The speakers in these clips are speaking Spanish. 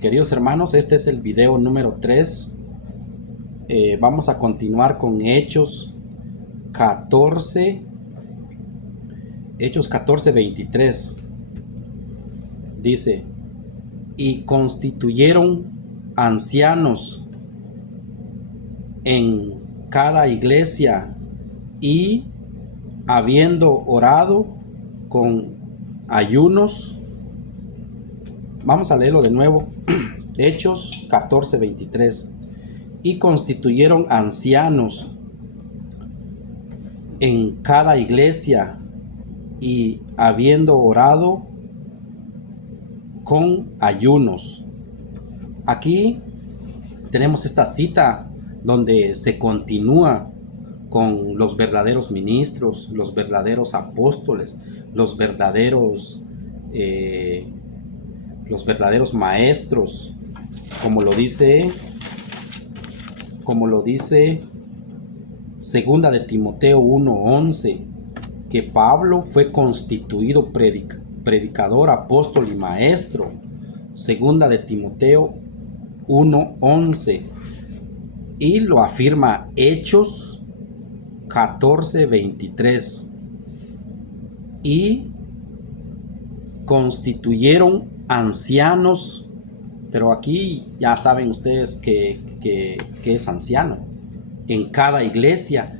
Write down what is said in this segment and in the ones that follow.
Queridos hermanos, este es el video número 3. Vamos a continuar con Hechos 14, Hechos 14:23. Dice, y constituyeron ancianos en cada iglesia y habiendo orado con ayunos. Vamos a leerlo de nuevo. Hechos 14:23. Y constituyeron ancianos en cada iglesia y habiendo orado con ayunos. Aquí tenemos esta cita donde se continúa con los verdaderos ministros, los verdaderos apóstoles, los verdaderos maestros, como lo dice segunda de Timoteo 1:11, que Pablo fue constituido predicador, apóstol y maestro. Segunda de Timoteo 1:11, y lo afirma Hechos 14:23. Y constituyeron ancianos, pero aquí ya saben ustedes que es anciano, en cada iglesia.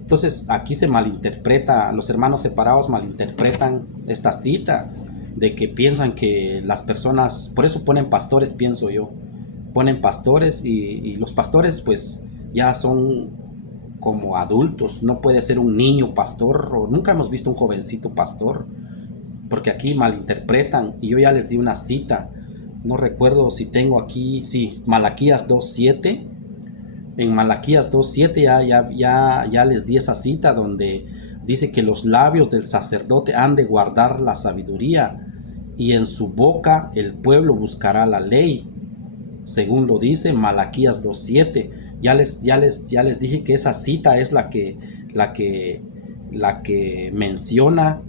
Entonces aquí se malinterpreta, los hermanos separados malinterpretan esta cita, de que piensan que las personas, por eso ponen pastores, pienso yo, ponen pastores y los pastores pues ya son como adultos, no puede ser un niño pastor, o nunca hemos visto un jovencito pastor, porque aquí malinterpretan. Y yo ya les di una cita, no recuerdo si tengo aquí, sí, Malaquías 2:7. En Malaquías 2:7 ya les di esa cita donde dice que los labios del sacerdote han de guardar la sabiduría y en su boca el pueblo buscará la ley, según lo dice Malaquías 2:7. Ya les dije que esa cita es la que menciona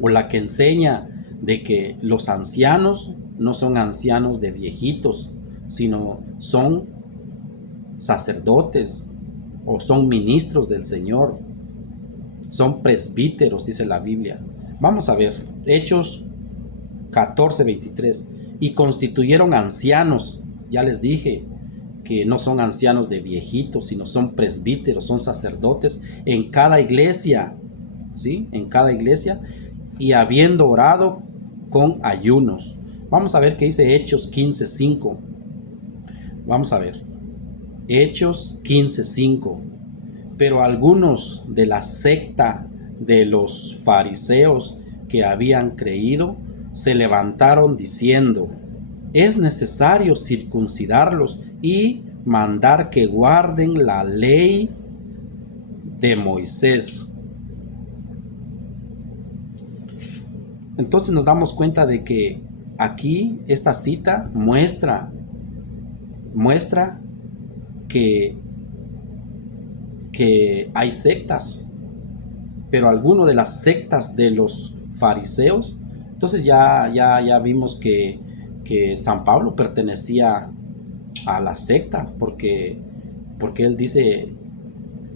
o la que enseña de que los ancianos no son ancianos de viejitos, sino son sacerdotes o son ministros del Señor, son presbíteros, dice la Biblia. Vamos a ver, Hechos 14:23. Y constituyeron ancianos, ya les dije que no son ancianos de viejitos, sino son presbíteros, son sacerdotes en cada iglesia, ¿sí? En cada iglesia, y habiendo orado con ayunos. Vamos a ver qué dice Hechos 15:5. Vamos a ver. Hechos 15:5. Pero algunos de la secta de los fariseos que habían creído se levantaron diciendo, es necesario circuncidarlos y mandar que guarden la ley de Moisés. Entonces nos damos cuenta de que aquí esta cita muestra que hay sectas, pero alguno de las sectas de los fariseos. Entonces ya vimos que San Pablo pertenecía a la secta, porque él dice,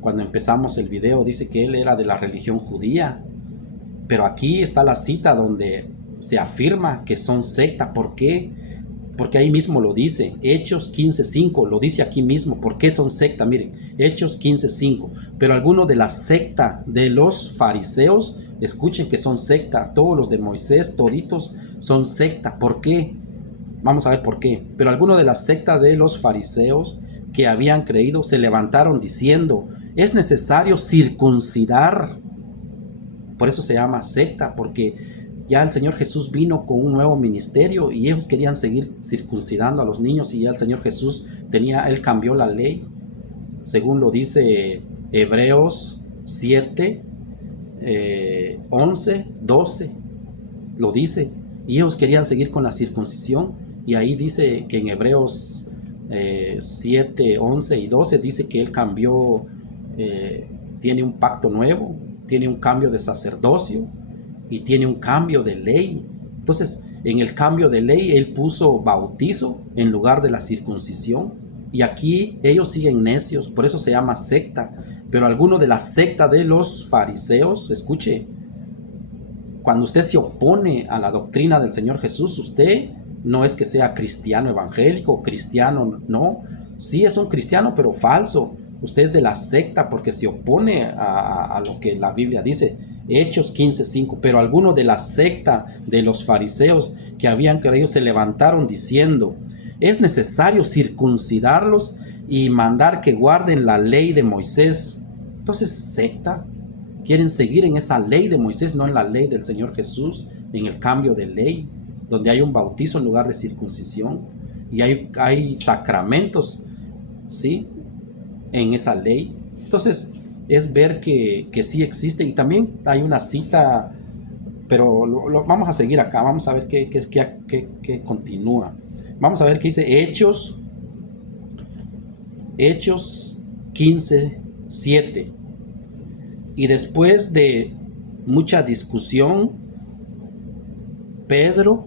cuando empezamos el video, dice que él era de la religión judía. Pero aquí está la cita donde se afirma que son secta. ¿Por qué? Porque ahí mismo lo dice, Hechos 15:5, lo dice aquí mismo. ¿Por qué son secta? Miren, Hechos 15:5. Pero algunos de la secta de los fariseos, escuchen que son secta, todos los de Moisés, toditos son secta. ¿Por qué? Vamos a ver por qué. Pero algunos de la secta de los fariseos que habían creído se levantaron diciendo, es necesario circuncidar. Por eso se llama secta, porque ya el Señor Jesús vino con un nuevo ministerio y ellos querían seguir circuncidando a los niños, y ya el Señor Jesús él cambió la ley, según lo dice Hebreos 7, 11, 12, lo dice, y ellos querían seguir con la circuncisión, y ahí dice que en Hebreos 7, 11 y 12 dice que él cambió, tiene un pacto nuevo, tiene un cambio de sacerdocio y tiene un cambio de ley. Entonces en el cambio de ley, él puso bautizo en lugar de la circuncisión. Y aquí ellos siguen necios, por eso se llama secta. Pero alguno de la secta de los fariseos, escuche, cuando usted se opone a la doctrina del Señor Jesús, usted no es que sea cristiano evangélico, cristiano, no. Sí es un cristiano, pero falso. Usted es de la secta porque se opone a lo que la Biblia dice. Hechos 15:5. Pero algunos de la secta de los fariseos que habían creído se levantaron diciendo: es necesario circuncidarlos y mandar que guarden la ley de Moisés. Entonces, secta. Quieren seguir en esa ley de Moisés, no en la ley del Señor Jesús, en el cambio de ley, donde hay un bautizo en lugar de circuncisión y hay sacramentos, ¿sí?, en esa ley. Entonces, es ver que sí existe. Y también hay una cita, pero vamos a seguir acá, vamos a ver qué continúa. Vamos a ver qué dice Hechos 15:7. Y después de mucha discusión, Pedro,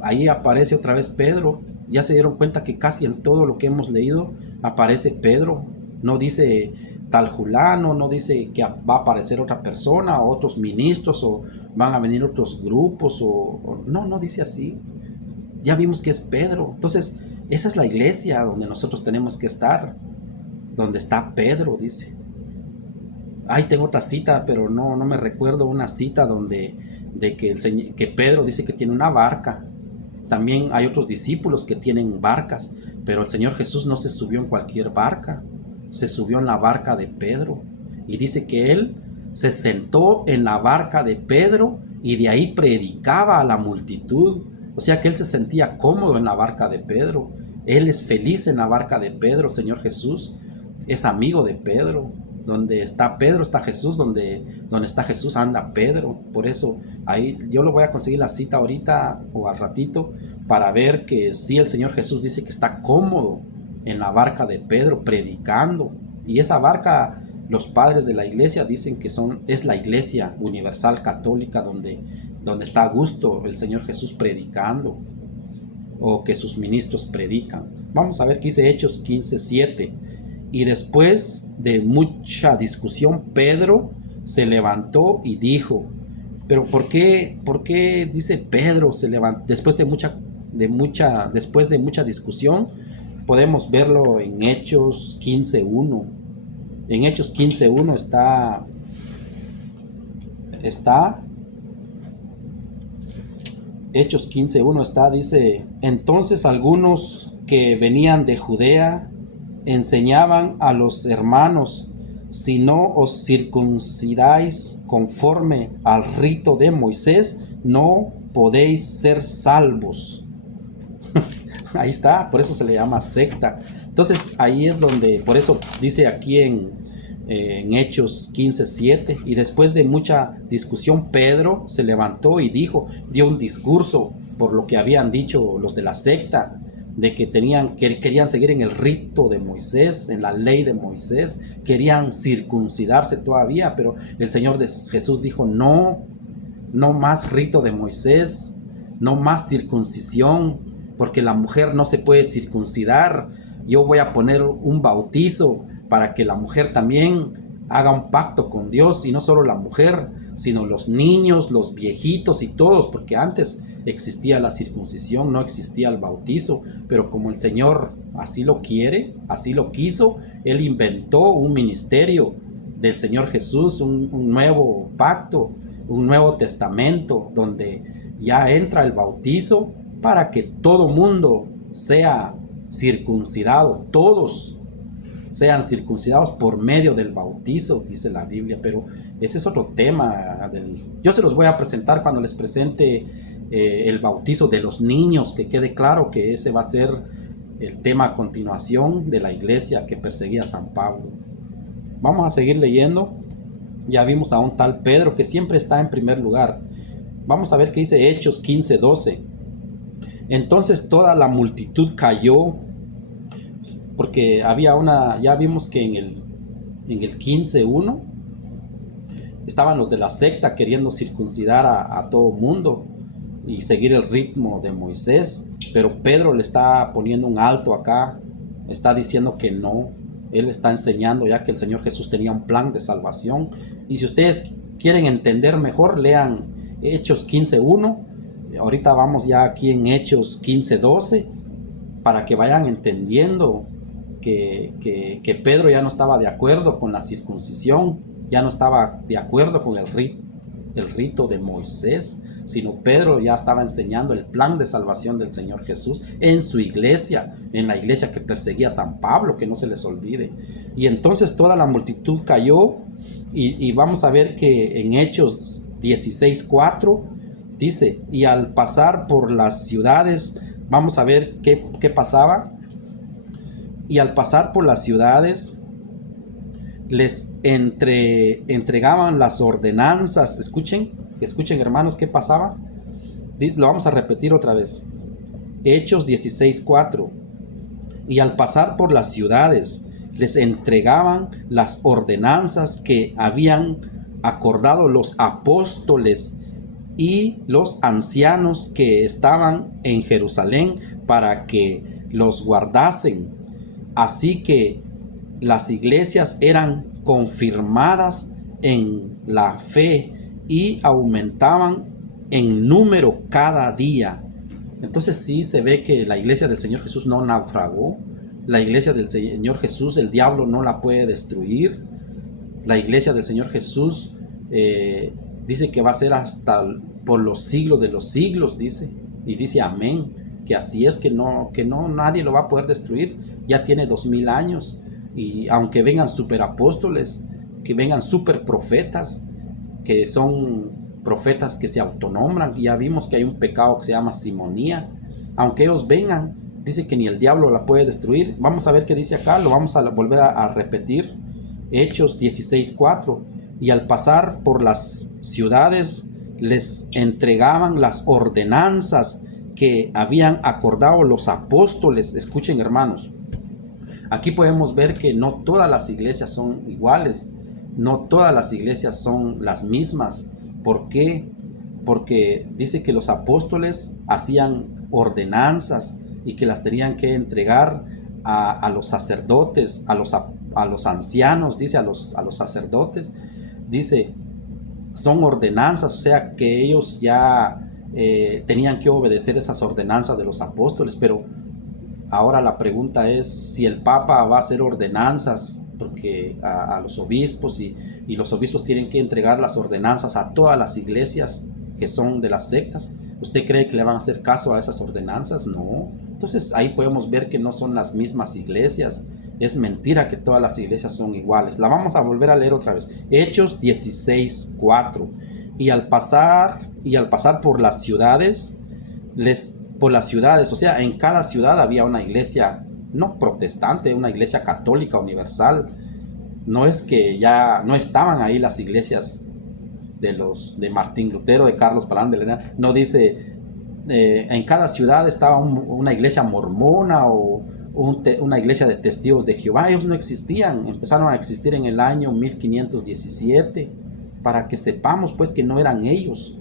ahí aparece otra vez Pedro. Ya se dieron cuenta que casi en todo lo que hemos leído aparece Pedro. No dice tal fulano, no dice que va a aparecer otra persona o otros ministros o van a venir otros grupos no dice así. Ya vimos que es Pedro. Entonces, esa es la iglesia donde nosotros tenemos que estar, donde está Pedro, dice. Tengo otra cita, pero no me recuerdo una cita que Pedro dice que tiene una barca. También hay otros discípulos que tienen barcas, pero el Señor Jesús no se subió en cualquier barca, se subió en la barca de Pedro. Y dice que él se sentó en la barca de Pedro y de ahí predicaba a la multitud. O sea que él se sentía cómodo en la barca de Pedro. Él es feliz en la barca de Pedro. Señor Jesús es amigo de Pedro. Donde está Pedro está Jesús, donde está Jesús anda Pedro. Por eso ahí yo lo voy a conseguir la cita ahorita o al ratito para ver que sí, el Señor Jesús dice que está cómodo en la barca de Pedro predicando. Y esa barca, los padres de la iglesia dicen que es la iglesia universal católica donde está a gusto el Señor Jesús predicando, o que sus ministros predican. Vamos a ver qué dice Hechos 15:7. Y después de mucha discusión, Pedro se levantó y dijo. Pero ¿por qué dice Pedro se levantó? Después de mucha discusión, podemos verlo en Hechos 15:1. En Hechos 15:1 está Hechos 15:1 dice: entonces algunos que venían de Judea enseñaban a los hermanos: si no os circuncidáis conforme al rito de Moisés, no podéis ser salvos. Ahí está, por eso se le llama secta. Entonces ahí es donde, por eso dice aquí en Hechos 15:7, y después de mucha discusión, Pedro se levantó y dio un discurso por lo que habían dicho los de la secta, de que querían seguir en el rito de Moisés, en la ley de Moisés, querían circuncidarse todavía, pero el Señor Jesús dijo: no más rito de Moisés, no más circuncisión, porque la mujer no se puede circuncidar. Yo voy a poner un bautizo para que la mujer también haga un pacto con Dios, y no solo la mujer, sino los niños, los viejitos y todos, porque antes existía la circuncisión, no existía el bautizo, pero como el Señor así lo quiere, así lo quiso, Él inventó un ministerio del Señor Jesús, un nuevo pacto, un nuevo testamento, donde ya entra el bautizo para que todo mundo sea circuncidado, todos sean circuncidados por medio del bautizo, dice la Biblia. Pero ese es otro tema. Yo se los voy a presentar cuando les presente el bautizo de los niños, que quede claro que ese va a ser el tema a continuación de la iglesia que perseguía a San Pablo. Vamos a seguir leyendo. Ya vimos a un tal Pedro que siempre está en primer lugar. Vamos a ver qué dice Hechos 15:12. Entonces toda la multitud cayó, porque ya vimos que en el 15:1 estaban los de la secta queriendo circuncidar a todo mundo. y seguir el ritmo de Moisés, pero Pedro le está poniendo un alto acá, está diciendo que no. Él está enseñando ya que el Señor Jesús tenía un plan de salvación. Y si ustedes quieren entender mejor, lean Hechos 15:1. Ahorita vamos ya aquí en Hechos 15:12, para que vayan entendiendo que Pedro ya no estaba de acuerdo con la circuncisión, ya no estaba de acuerdo con el rito de Moisés, sino Pedro ya estaba enseñando el plan de salvación del Señor Jesús en su iglesia, en la iglesia que perseguía a San Pablo, que no se les olvide. Y entonces toda la multitud cayó, y vamos a ver que en Hechos 16:4 dice, y al pasar por las ciudades, vamos a ver qué pasaba, y al pasar por las ciudades les entregaban las ordenanzas. Escuchen hermanos, ¿qué pasaba? Lo vamos a repetir otra vez. Hechos 16:4. Y al pasar por las ciudades les entregaban las ordenanzas que habían acordado los apóstoles y los ancianos que estaban en Jerusalén para que los guardasen. Así que las iglesias eran confirmadas en la fe y aumentaban en número cada día. Entonces sí se ve que la iglesia del Señor Jesús no naufragó. La iglesia del Señor Jesús, el diablo no la puede destruir. La iglesia del Señor Jesús dice que va a ser hasta por los siglos de los siglos, dice. Y dice amén, que así es, que no nadie lo va a poder destruir. Ya tiene 2000 años. Y aunque vengan superapóstoles, que vengan superprofetas, que son profetas que se autonombran, ya vimos que hay un pecado que se llama simonía. Aunque ellos vengan, dice que ni el diablo la puede destruir. Vamos a ver qué dice acá, lo vamos a volver a repetir. Hechos 16:4. Y al pasar por las ciudades les entregaban las ordenanzas que habían acordado los apóstoles. Escuchen hermanos, aquí podemos ver que no todas las iglesias son iguales, no todas las iglesias son las mismas. ¿Por qué? Porque dice que los apóstoles hacían ordenanzas y que las tenían que entregar a los sacerdotes, a los ancianos, dice a los sacerdotes, dice, son ordenanzas, o sea que ellos ya tenían que obedecer esas ordenanzas de los apóstoles. Pero ahora la pregunta es si el Papa va a hacer ordenanzas porque a los obispos, y los obispos tienen que entregar las ordenanzas a todas las iglesias que son de las sectas. ¿Usted cree que le van a hacer caso a esas ordenanzas? No. Entonces ahí podemos ver que no son las mismas iglesias. Es mentira que todas las iglesias son iguales. La vamos a volver a leer otra vez. Hechos 16:4. Y al pasar por las ciudades, o sea, en cada ciudad había una iglesia, no protestante, una iglesia católica universal. No es que ya no estaban ahí las iglesias de Martín Lutero, de Carlos Palán de Lena. No dice en cada ciudad estaba una iglesia mormona o una iglesia de testigos de Jehová. Ellos no existían, empezaron a existir en el año 1517, para que sepamos pues que no eran ellos,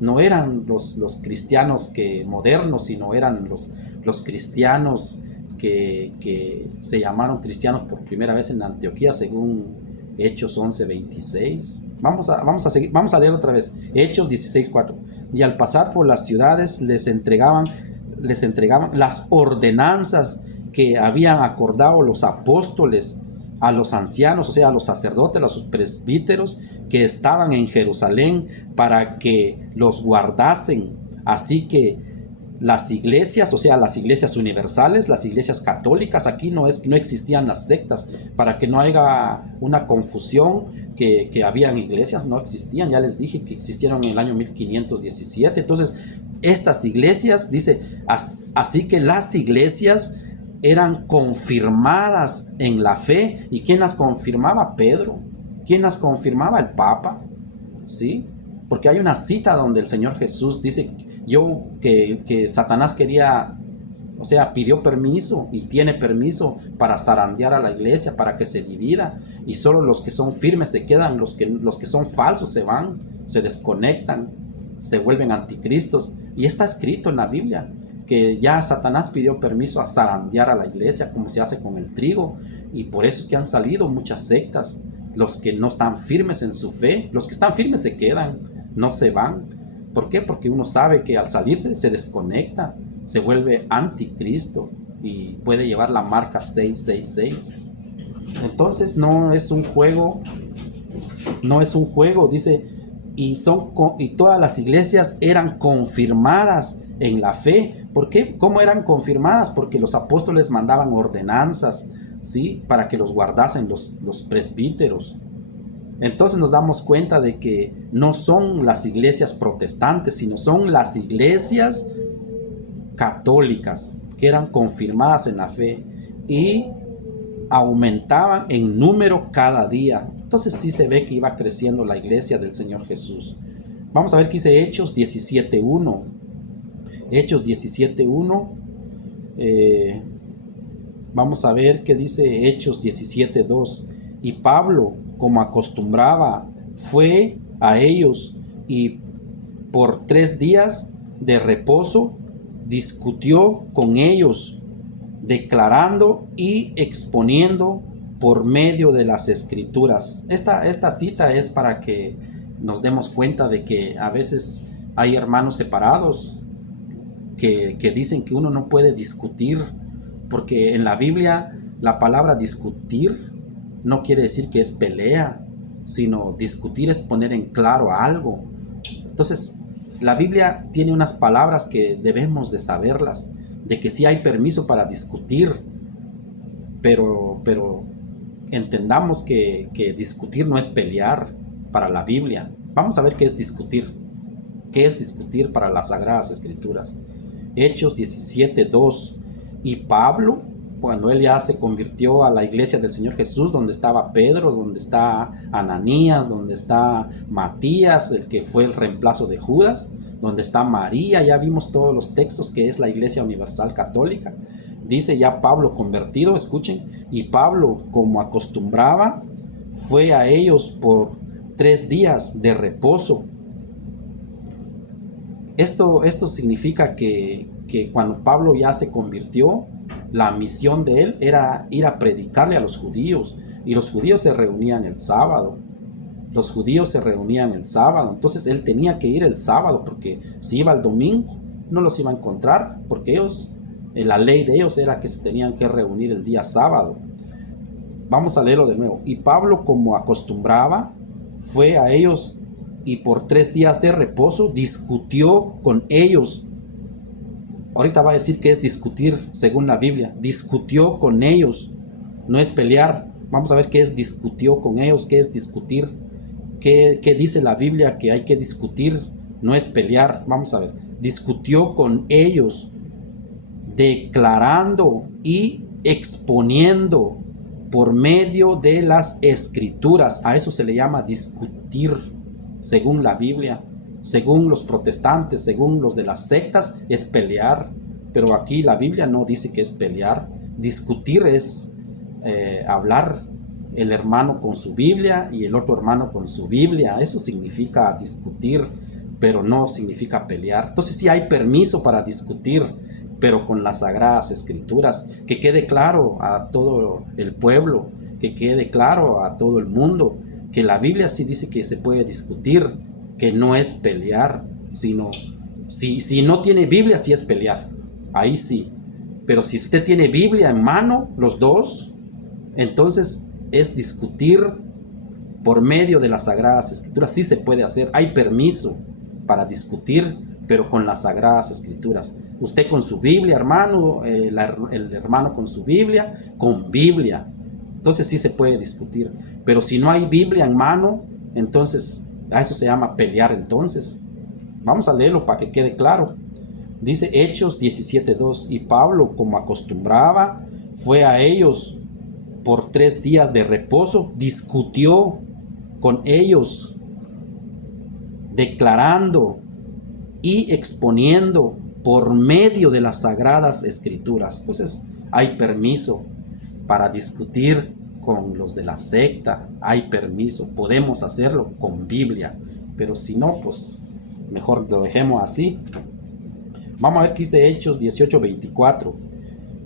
no eran los cristianos modernos, sino eran los cristianos que se llamaron cristianos por primera vez en Antioquía, según Hechos 11:26. Vamos a leer otra vez, Hechos 16:4. Y al pasar por las ciudades les entregaban las ordenanzas que habían acordado los apóstoles a los ancianos, o sea, a los sacerdotes, a los presbíteros que estaban en Jerusalén, para que los guardasen. Así que las iglesias, o sea, las iglesias universales, las iglesias católicas, aquí no existían las sectas, para que no haya una confusión que habían iglesias, no existían. Ya les dije que existieron en el año 1517. Entonces, estas iglesias, dice, así que las iglesias eran confirmadas en la fe. ¿Y quién las confirmaba? Pedro. ¿Quién las confirmaba? El Papa. ¿Sí? Porque hay una cita donde el Señor Jesús dice que Satanás quería, o sea, pidió permiso y tiene permiso para zarandear a la iglesia, para que se divida, y solo los que son firmes se quedan, los que son falsos se van, se desconectan. se vuelven anticristos. Y está escrito en la Biblia que ya Satanás pidió permiso a zarandear a la iglesia como se hace con el trigo, y por eso es que han salido muchas sectas. Los que no están firmes en su fe, los que están firmes se quedan, no se van. ¿Por qué? Porque uno sabe que al salirse se desconecta, se vuelve anticristo y puede llevar la marca 666. Entonces no es un juego, dice, y todas las iglesias eran confirmadas en la fe. ¿Por qué? ¿Cómo eran confirmadas? Porque los apóstoles mandaban ordenanzas, ¿sí?, para que los guardasen los presbíteros. Entonces nos damos cuenta de que no son las iglesias protestantes, sino son las iglesias católicas que eran confirmadas en la fe y aumentaban en número cada día. Entonces sí se ve que iba creciendo la iglesia del Señor Jesús. Vamos a ver qué dice Hechos 17.1. Hechos 17.1. Vamos a ver qué dice Hechos 17.2. Y Pablo, como acostumbraba, fue a ellos y por 3 días de reposo discutió con ellos, declarando y exponiendo por medio de las escrituras. Esta cita es para que nos demos cuenta de que a veces hay hermanos separados que dicen que uno no puede discutir, porque en la Biblia la palabra discutir no quiere decir que es pelea, sino discutir es poner en claro algo. Entonces, la Biblia tiene unas palabras que debemos de saberlas, de que sí hay permiso para discutir, pero entendamos que discutir no es pelear para la Biblia. Vamos a ver qué es discutir. ¿Qué es discutir para las Sagradas Escrituras? Hechos 17.2. Y Pablo, cuando él ya se convirtió a la iglesia del Señor Jesús, donde estaba Pedro, donde está Ananías, donde está Matías, el que fue el reemplazo de Judas, donde está María, ya vimos todos los textos que es la Iglesia Universal Católica. Dice ya Pablo convertido, escuchen, y Pablo, como acostumbraba, fue a ellos por 3 días de reposo. Esto significa que cuando Pablo ya se convirtió, la misión de él era ir a predicarle a los judíos, y los judíos se reunían el sábado. Entonces él tenía que ir el sábado, porque si iba el domingo no los iba a encontrar, porque ellos, la ley de ellos era que se tenían que reunir el día sábado. Vamos a leerlo de nuevo. Y Pablo, como acostumbraba, fue a ellos y por 3 días de reposo discutió con ellos. Ahorita va a decir que es discutir según la Biblia. Discutió con ellos, no es pelear. Vamos a ver qué es discutió con ellos, qué es discutir. ¿Qué dice la Biblia que hay que discutir? No es pelear. Vamos a ver. Discutió con ellos, declarando y exponiendo por medio de las escrituras. A eso se le llama discutir según la Biblia. Según los protestantes, según los de las sectas, es pelear. Pero aquí la Biblia no dice que es pelear. Discutir es hablar el hermano con su Biblia y el otro hermano con su Biblia. Eso significa discutir, pero no significa pelear. Entonces sí hay permiso para discutir, pero con las Sagradas Escrituras. Que quede claro a todo el pueblo, que quede claro a todo el mundo, que la Biblia sí dice que se puede discutir, que no es pelear, sino si no tiene Biblia sí es pelear, ahí sí. Pero si usted tiene Biblia en mano, los dos, entonces es discutir por medio de las Sagradas Escrituras. Sí se puede hacer, hay permiso para discutir, pero con las Sagradas Escrituras. Usted con su Biblia, hermano, el hermano con su Biblia, con Biblia. Entonces sí se puede discutir. Pero si no hay Biblia en mano, entonces a eso se llama pelear. Entonces vamos a leerlo para que quede claro. Dice Hechos 17.2. Y Pablo, como acostumbraba, fue a ellos por 3 días de reposo, discutió con ellos, declarando y exponiendo por medio de las Sagradas Escrituras. Entonces hay permiso para discutir con los de la secta, hay permiso, podemos hacerlo con Biblia, pero si no, pues mejor lo dejemos así. Vamos a ver qué dice Hechos 18:24.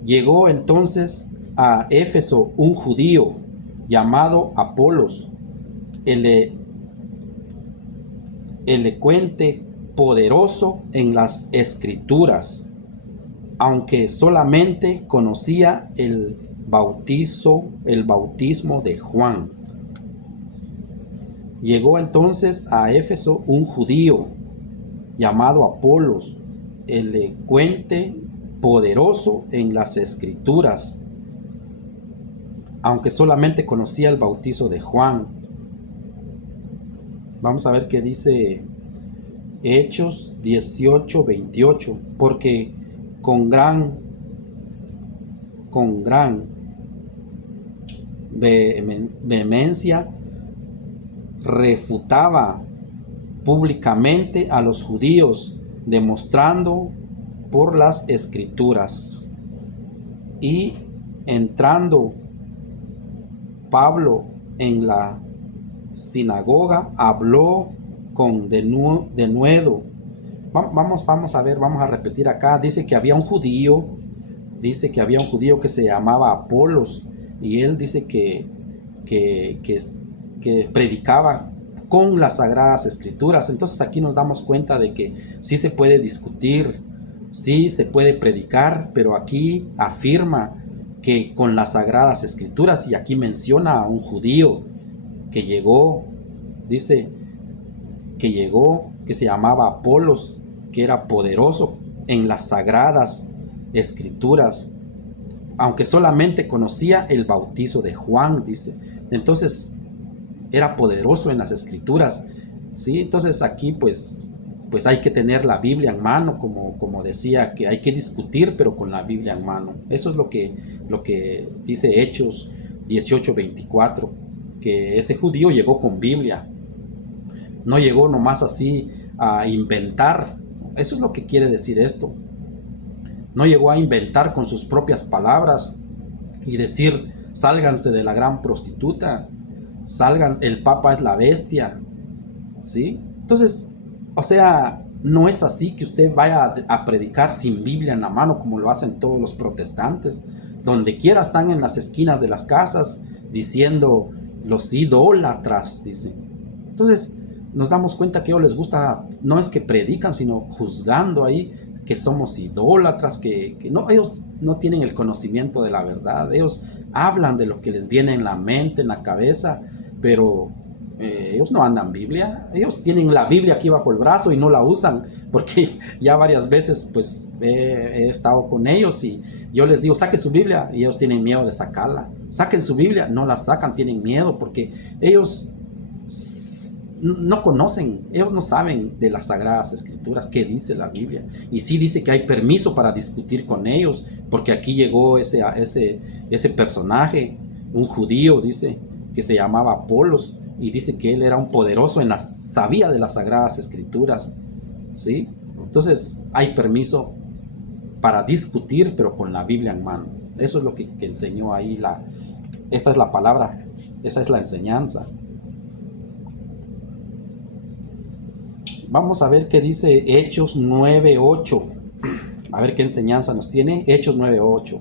Llegó entonces a Éfeso un judío llamado Apolos, elocuente, poderoso en las escrituras, aunque solamente conocía el bautismo de Juan. Llegó entonces a Éfeso un judío llamado Apolos, elocuente, poderoso en las escrituras, aunque solamente conocía el bautizo de Juan. Vamos a ver qué dice Hechos 18:28, porque con gran vehemencia refutaba públicamente a los judíos, demostrando por las escrituras. Y entrando Pablo en la sinagoga, habló con denuedo. Vamos a ver, vamos a repetir acá. Dice que había un judío que se llamaba Apolos, y él dice que predicaba con las sagradas escrituras. Entonces aquí nos damos cuenta de que sí se puede discutir, sí se puede predicar, pero aquí afirma que con las sagradas escrituras, y aquí menciona a un judío que llegó, dice que llegó, que se llamaba Apolos, que era poderoso en las sagradas escrituras, aunque solamente conocía el bautizo de Juan, dice. Entonces era poderoso en las escrituras, ¿sí? Entonces aquí pues hay que tener la Biblia en mano, como decía, que hay que discutir, pero con la Biblia en mano. Eso es lo que dice Hechos 18:24, que ese judío llegó con Biblia, no llegó nomás así a inventar. Eso es lo que quiere decir esto. No llegó a inventar con sus propias palabras y decir, sálganse de la gran prostituta, salgan, el Papa es la bestia, ¿sí? Entonces, o sea, no es así que usted vaya a predicar sin Biblia en la mano como lo hacen todos los protestantes. Donde quiera están en las esquinas de las casas diciendo los idólatras, dice. Entonces nos damos cuenta que a ellos les gusta, no es que predican, sino juzgando ahí que somos idólatras, que no, ellos no tienen el conocimiento de la verdad. Ellos hablan de lo que les viene en la mente, en la cabeza, pero ellos no andan Biblia. Ellos tienen la Biblia aquí bajo el brazo y no la usan, porque ya varias veces pues he estado con ellos y yo les digo, saquen su Biblia, y ellos tienen miedo de sacarla. Saquen su Biblia, no la sacan, tienen miedo, porque ellos no conocen, ellos no saben de las sagradas escrituras, qué dice la Biblia. Y sí dice que hay permiso para discutir con ellos, porque aquí llegó ese personaje, un judío, dice, que se llamaba Apolos, y dice que él era un poderoso sabía de las sagradas escrituras, ¿sí? Entonces hay permiso para discutir, pero con la Biblia en mano. Eso es lo que enseñó ahí esta es la palabra, esa es la enseñanza. Vamos a ver qué dice Hechos 9:8. A ver qué enseñanza nos tiene Hechos 9:8.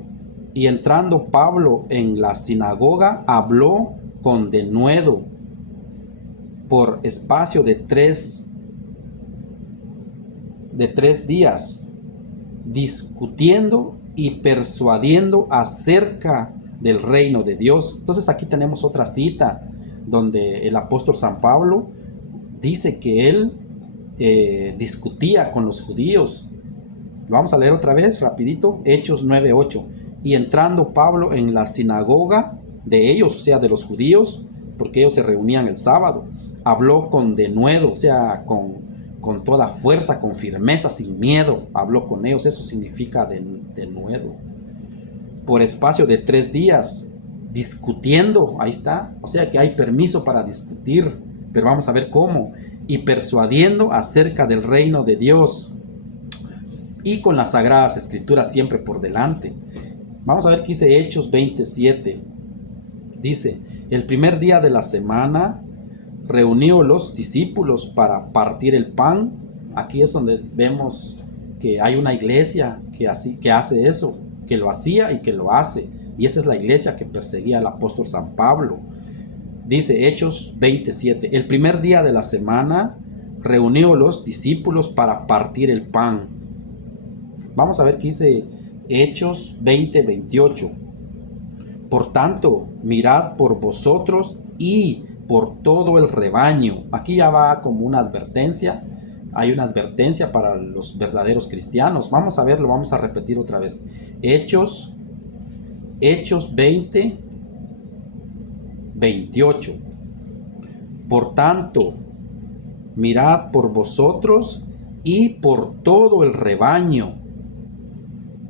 Y entrando Pablo en la sinagoga, habló con denuedo por espacio de tres días, discutiendo y persuadiendo acerca del reino de Dios. Entonces aquí tenemos otra cita donde el apóstol San Pablo dice que él discutía con los judíos. Lo vamos a leer otra vez rapidito, Hechos 9:8. Y entrando Pablo en la sinagoga de ellos, o sea, de los judíos, porque ellos se reunían el sábado, habló con denuedo, o sea, con toda fuerza, con firmeza, sin miedo, habló con ellos. Eso significa denuedo. Por espacio de 3 días, discutiendo, ahí está, o sea que hay permiso para discutir, pero vamos a ver cómo. Y persuadiendo acerca del reino de Dios, y con las sagradas escrituras siempre por delante. Vamos a ver qué dice Hechos 27. Dice, el primer día de la semana reunió los discípulos para partir el pan, Aquí es donde vemos que hay una iglesia que hace eso, que lo hacía y que lo hace. Y esa es la iglesia que perseguía al apóstol San Pablo. Dice Hechos 27, el primer día de la semana reunió los discípulos para partir el pan. Vamos a ver qué dice Hechos 20:28. Por tanto, mirad por vosotros y por todo el rebaño. Aquí ya va como una advertencia. Hay una advertencia para los verdaderos cristianos. Vamos a verlo, vamos a repetir otra vez. Hechos 20:28. Por tanto, mirad por vosotros y por todo el rebaño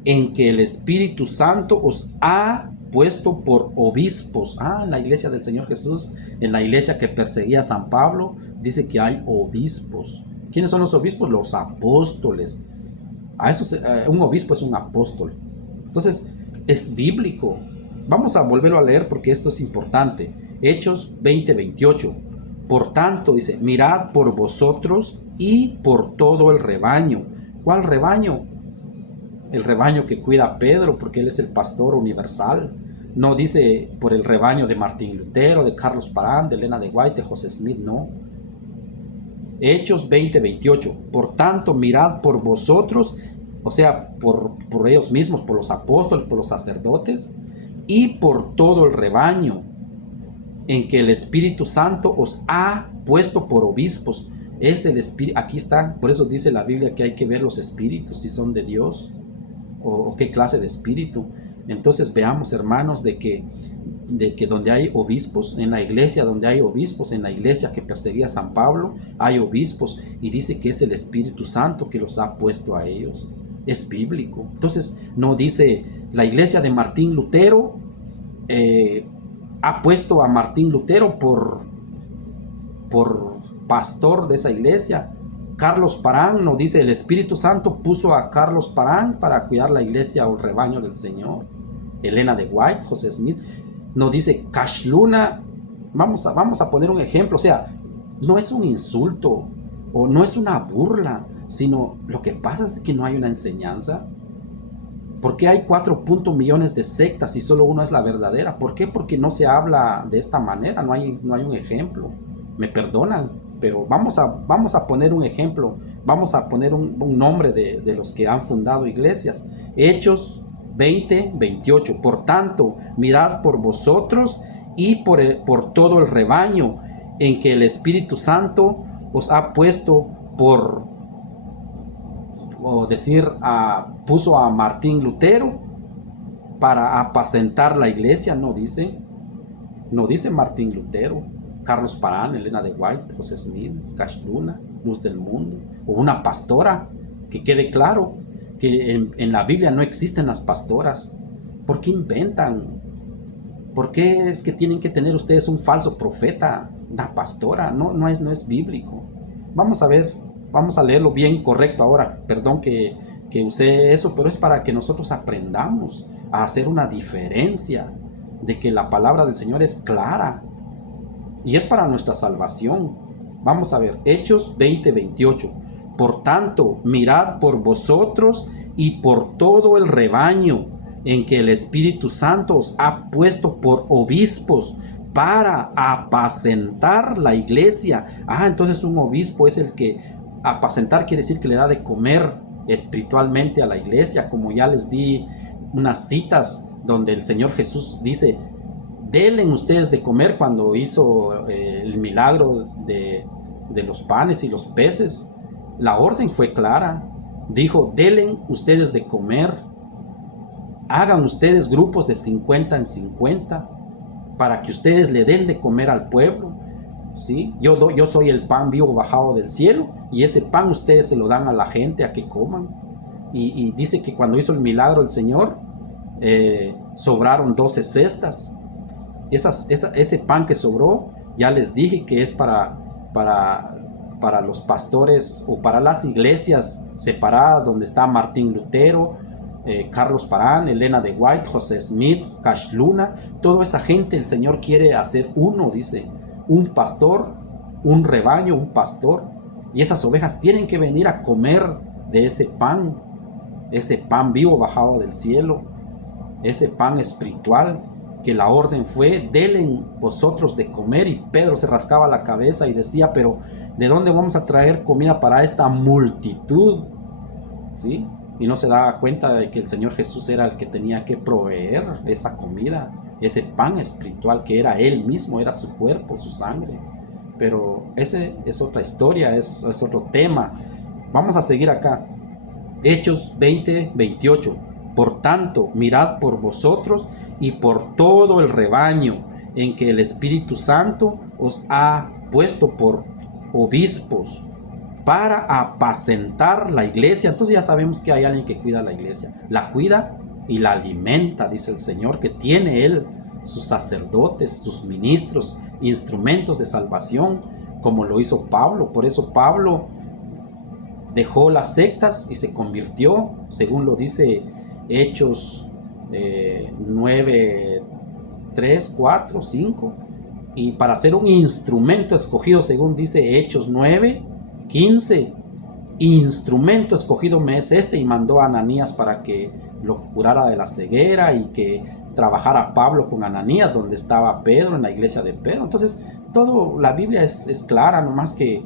en que el Espíritu Santo os ha puesto por obispos. En la iglesia del Señor Jesús, en la iglesia que perseguía a San Pablo, dice que hay obispos. ¿Quiénes son los obispos? Los apóstoles. Un obispo es un apóstol. Entonces, es bíblico. Vamos a volverlo a leer porque esto es importante. Hechos 20:28. Por tanto, dice, mirad por vosotros y por todo el rebaño. ¿Cuál rebaño? El rebaño que cuida a Pedro, porque él es el pastor universal. No dice por el rebaño de Martín Lutero, de Carlos Parán, de Elena de White, de José Smith, no. Hechos 20:28. Por tanto, mirad por vosotros, o sea, por ellos mismos, por los apóstoles, por los sacerdotes, y por todo el rebaño, en que el Espíritu Santo os ha puesto por obispos. Es el Espíritu, aquí está, por eso dice la Biblia que hay que ver los espíritus, si son de Dios, o qué clase de espíritu. Entonces veamos, hermanos, de que donde hay obispos, en la iglesia donde hay obispos, en la iglesia que perseguía a San Pablo, hay obispos, y dice que es el Espíritu Santo que los ha puesto a ellos. Es bíblico. Entonces no dice la iglesia de Martín Lutero ha puesto a Martín Lutero por pastor de esa iglesia. Carlos Parán no dice el Espíritu Santo puso a Carlos Parán para cuidar la iglesia o el rebaño del Señor. Elena de White, José Smith, no dice Cash Luna. Vamos a poner un ejemplo, o sea, no es un insulto o no es una burla, sino lo que pasa es que no hay una enseñanza. ¿Por qué hay 4 millones de sectas y solo una es la verdadera? ¿Por qué? Porque no se habla de esta manera, no hay un ejemplo. Me perdonan, pero vamos a poner un ejemplo, vamos a poner un nombre de los que han fundado iglesias. Hechos 20:28. Por tanto, mirad por vosotros y por todo el rebaño en que el Espíritu Santo os ha puesto por, o decir, puso a Martín Lutero para apacentar la iglesia. No dice Martín Lutero, Carlos Parán, Elena de White, José Smith, Cash Luna, Luz del Mundo, o una pastora. Que quede claro que en la Biblia no existen las pastoras. ¿Por qué inventan? ¿Por qué es que tienen que tener ustedes un falso profeta, una pastora? No es bíblico. Vamos a ver, vamos a leerlo bien correcto ahora. Perdón que usé eso, pero es para que nosotros aprendamos a hacer una diferencia, de que la palabra del Señor es clara y es para nuestra salvación. Vamos a ver, Hechos 20:28. Por tanto, mirad por vosotros y por todo el rebaño en que el Espíritu Santo os ha puesto por obispos para apacentar la iglesia. Entonces un obispo es el que, apacentar quiere decir que le da de comer espiritualmente a la iglesia, como ya les di unas citas donde el Señor Jesús dice, denle ustedes de comer cuando hizo el milagro de los panes y los peces. La orden fue clara, dijo, denle ustedes de comer, hagan ustedes grupos de 50 en 50 para que ustedes le den de comer al pueblo, ¿sí? Yo soy el pan vivo bajado del cielo, y ese pan ustedes se lo dan a la gente a que coman. Y dice que cuando hizo el milagro el Señor, sobraron 12 cestas. Ese pan que sobró, ya les dije que es para los pastores o para las iglesias separadas, donde está Martín Lutero, Carlos Parán, Elena de White, José Smith, Cash Luna. Toda esa gente el Señor quiere hacer uno, dice, un pastor, un rebaño, un pastor. Y esas ovejas tienen que venir a comer de ese pan vivo bajado del cielo, ese pan espiritual, que la orden fue: denle vosotros de comer. Y Pedro se rascaba la cabeza y decía: pero ¿de dónde vamos a traer comida para esta multitud? ¿Sí? Y no se daba cuenta de que el Señor Jesús era el que tenía que proveer esa comida, ese pan espiritual, que era Él mismo, era su cuerpo, su sangre. Pero ese es otra historia, es otro tema. Vamos a seguir acá. Hechos 20:28. Por tanto, mirad por vosotros y por todo el rebaño en que el Espíritu Santo os ha puesto por obispos para apacentar la iglesia. Entonces ya sabemos que hay alguien que cuida la iglesia. La cuida y la alimenta, dice el Señor, que tiene Él sus sacerdotes, sus ministros, instrumentos de salvación, como lo hizo Pablo. Por eso Pablo dejó las sectas y se convirtió, según lo dice Hechos 9, 3, 4, 5. Y para ser un instrumento escogido, según dice Hechos 9, 15, instrumento escogido me es este, y mandó a Ananías para que lo curara de la ceguera y que trabajara Pablo con Ananías donde estaba Pedro, en la iglesia de Pedro. Entonces, la Biblia es clara, nomás que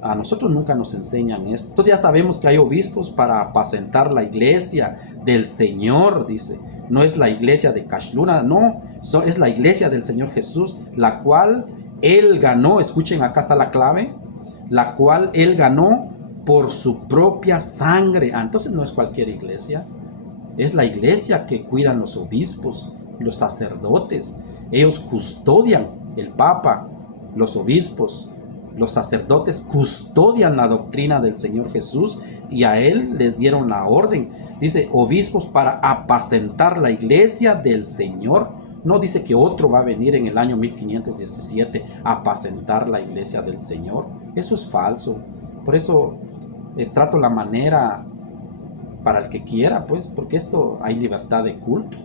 a nosotros nunca nos enseñan esto. Entonces ya sabemos que hay obispos para apacentar la iglesia del Señor, dice. No es la iglesia de Cashluna, no, es la iglesia del Señor Jesús, la cual Él ganó. Escuchen, acá está la clave: la cual Él ganó por su propia sangre. Entonces no es cualquier iglesia, es la iglesia que cuidan los obispos, los sacerdotes. Ellos custodian, el Papa, los obispos, los sacerdotes custodian la doctrina del Señor Jesús, y a Él les dieron la orden. Dice obispos para apacentar la iglesia del Señor. No dice que otro va a venir en el año 1517 a apacentar la iglesia del Señor. Eso es falso. Por eso trato la manera para el que quiera, pues, porque esto hay libertad de culto.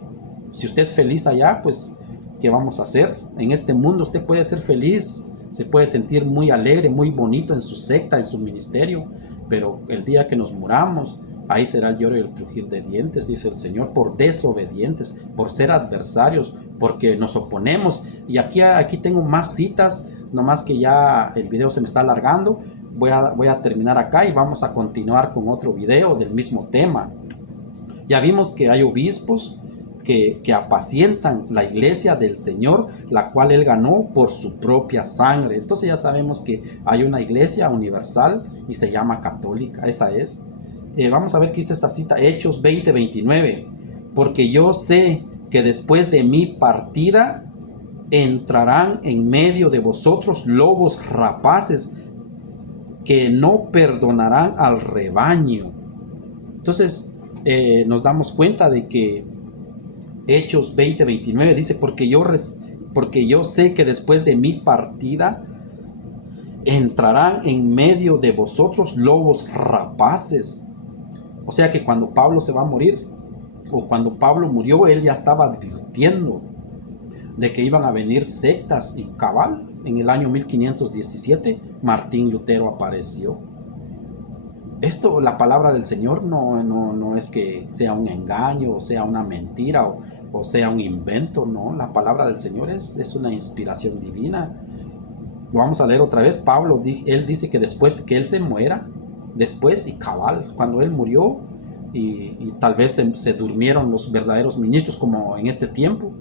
Si usted es feliz allá, pues, ¿qué vamos a hacer? En este mundo usted puede ser feliz, se puede sentir muy alegre, muy bonito en su secta, en su ministerio, pero el día que nos muramos, ahí será el lloro y el crujir de dientes, dice el Señor, por desobedientes, por ser adversarios, porque nos oponemos. Y aquí tengo más citas, nomás que ya el video se me está alargando. Voy a terminar acá y vamos a continuar con otro video del mismo tema. Ya vimos que hay obispos que apacientan la iglesia del Señor, la cual Él ganó por su propia sangre. Entonces ya sabemos que hay una iglesia universal y se llama católica. Esa es. Vamos a ver qué dice esta cita, Hechos 20:29. Porque yo sé que después de mi partida entrarán en medio de vosotros lobos rapaces que no perdonarán al rebaño. Entonces nos damos cuenta de que Hechos 20:29 dice: porque yo sé que después de mi partida entrarán en medio de vosotros lobos rapaces. O sea que cuando Pablo se va a morir, o cuando Pablo murió, él ya estaba advirtiendo de que iban a venir sectas, y cabal, en el año 1517 Martín Lutero apareció. Esto, la palabra del Señor no es que sea un engaño, o sea una mentira, o sea un invento. No, la palabra del Señor es una inspiración divina. Lo vamos a leer otra vez. Pablo, él dice que después de que él se muera, después, y cabal, cuando él murió, y tal vez se durmieron los verdaderos ministros, como en este tiempo.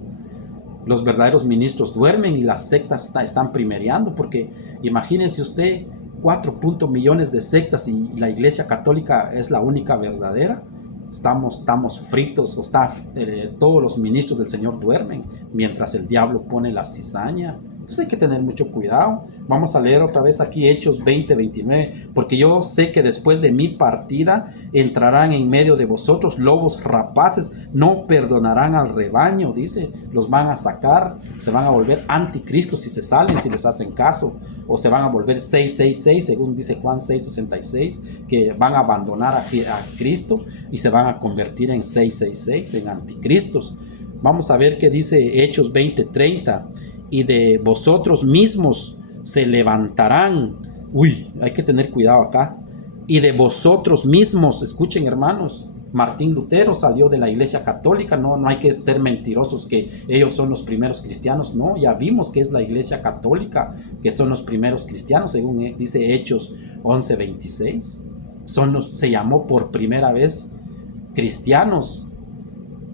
Los verdaderos ministros duermen y las sectas están primereando, porque imagínense usted 4 millones de sectas y la iglesia católica es la única verdadera. Estamos fritos, todos los ministros del Señor duermen mientras el diablo pone la cizaña. Entonces hay que tener mucho cuidado. Vamos a leer otra vez aquí Hechos 20:29. Porque yo sé que después de mi partida entrarán en medio de vosotros lobos rapaces, no perdonarán al rebaño, dice. Los van a sacar, se van a volver anticristos si se salen, si les hacen caso. O se van a volver 666, según dice Juan 6:66, que van a abandonar a Cristo y se van a convertir en 666, en anticristos. Vamos a ver qué dice Hechos 20:30. Y de vosotros mismos se levantarán Uy, hay que tener cuidado acá. Y de vosotros mismos, escuchen hermanos, Martín Lutero salió de la Iglesia Católica, no hay que ser mentirosos que ellos son los primeros cristianos, no, ya vimos que es la Iglesia Católica, que son los primeros cristianos, según dice Hechos 11:26. Se llamó por primera vez cristianos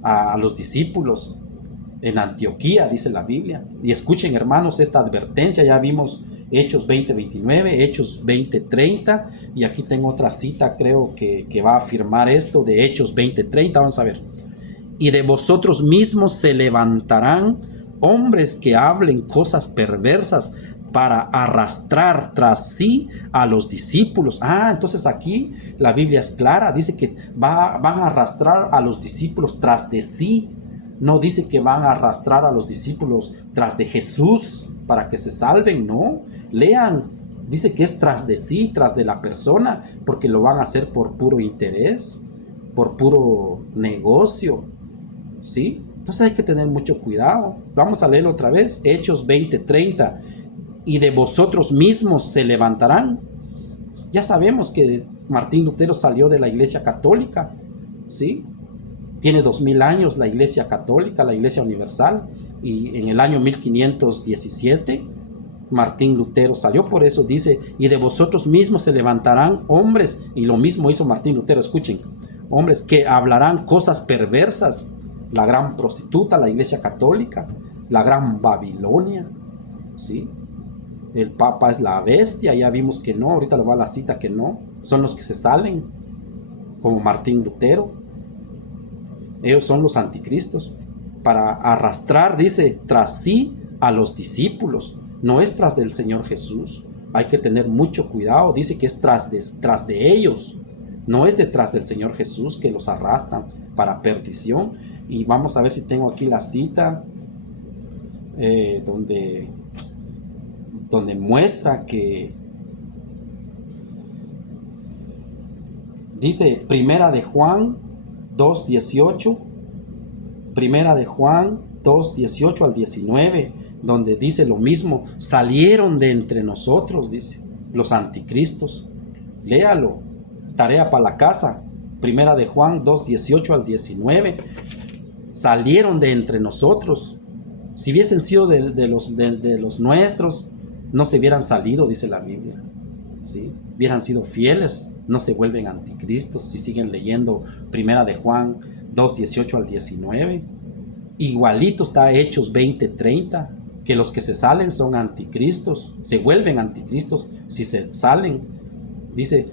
a los discípulos en Antioquía, dice la Biblia. Y escuchen hermanos esta advertencia, ya vimos Hechos 20:29, Hechos 20:30, y aquí tengo otra cita, creo que va a afirmar esto, de Hechos 20:30, vamos a ver. Y de vosotros mismos se levantarán hombres que hablen cosas perversas para arrastrar tras sí a los discípulos. Entonces aquí la Biblia es clara, dice que van a arrastrar a los discípulos tras de sí. No dice que van a arrastrar a los discípulos tras de Jesús para que se salven, no. Lean, dice que es tras de sí, tras de la persona, porque lo van a hacer por puro interés, por puro negocio, ¿sí? Entonces hay que tener mucho cuidado. Vamos a leerlo otra vez, Hechos 20:30. Y de vosotros mismos se levantarán. Ya sabemos que Martín Lutero salió de la Iglesia Católica, ¿sí? Tiene 2000 años la Iglesia Católica, la Iglesia Universal, y en el año 1517 Martín Lutero salió. Por eso dice, y de vosotros mismos se levantarán hombres, y lo mismo hizo Martín Lutero, escuchen, hombres que hablarán cosas perversas, la gran prostituta, la Iglesia Católica, la gran Babilonia, ¿sí? El Papa es la bestia, ya vimos que no, ahorita le va a la cita que no, son los que se salen, como Martín Lutero. Ellos son los anticristos, para arrastrar, dice, tras sí a los discípulos. No es tras del Señor Jesús. Hay que tener mucho cuidado. Dice que es tras de ellos. No es detrás del Señor Jesús que los arrastran para perdición. Y vamos a ver si tengo aquí la cita donde muestra que dice Primera de Juan 2:18, Primera de Juan 2:18 al 19, donde dice lo mismo, salieron de entre nosotros, dice, los anticristos. Léalo, tarea para la casa, Primera de Juan 2:18 al 19, salieron de entre nosotros. Si hubiesen sido de los nuestros, no se hubieran salido, dice la Biblia, ¿sí? Hubieran sido fieles, no se vuelven anticristos. Si siguen leyendo Primera de Juan 2:18 al 19, igualito está Hechos 20:30, que los que se salen son anticristos, se vuelven anticristos si se salen. Dice,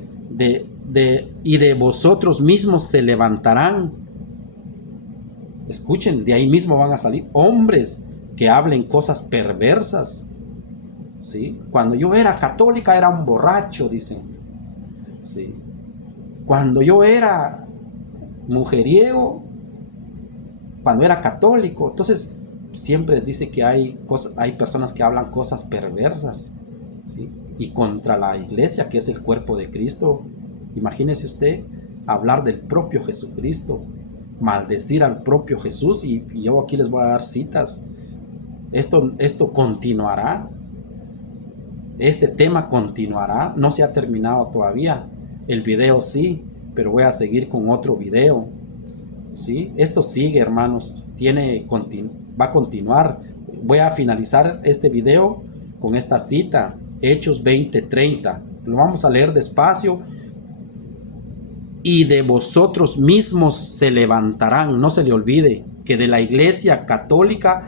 y de vosotros mismos se levantarán, escuchen, de ahí mismo van a salir hombres que hablen cosas perversas, ¿sí? Cuando yo era católica era un borracho, dicen, ¿sí? Cuando yo era mujeriego, cuando era católico. Entonces siempre dice que hay personas que hablan cosas perversas, ¿sí? Y contra la iglesia, que es el cuerpo de Cristo. Imagínese usted hablar del propio Jesucristo, maldecir al propio Jesús, y yo aquí les voy a dar citas. Esto continuará. Este tema continuará, no se ha terminado todavía. El video sí, pero voy a seguir con otro video, ¿sí? Esto sigue, hermanos, va a continuar. Voy a finalizar este video con esta cita, Hechos 20:30. Lo vamos a leer despacio. Y de vosotros mismos se levantarán, no se le olvide que de la Iglesia Católica,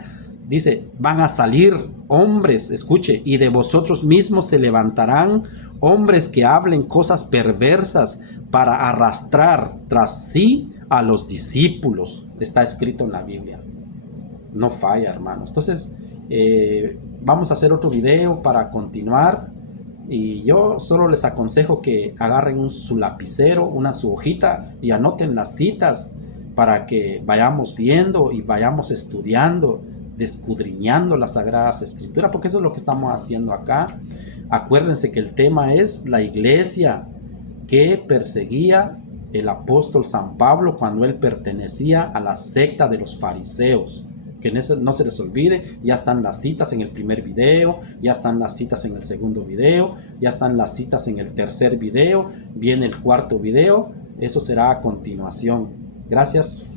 dice, van a salir hombres, escuche, y de vosotros mismos se levantarán hombres que hablen cosas perversas para arrastrar tras sí a los discípulos. Está escrito en la Biblia. No falla, hermanos. Entonces, vamos a hacer otro video para continuar. Y yo solo les aconsejo que agarren su lapicero, su hojita, y anoten las citas para que vayamos viendo y vayamos estudiando, escudriñando las Sagradas Escrituras, porque eso es lo que estamos haciendo acá. Acuérdense que el tema es la iglesia que perseguía el apóstol San Pablo cuando él pertenecía a la secta de los fariseos, Que no se les olvide, ya están las citas en el primer video, ya están las citas en el segundo video, ya están las citas en el tercer video, viene el cuarto video, eso será a continuación. Gracias.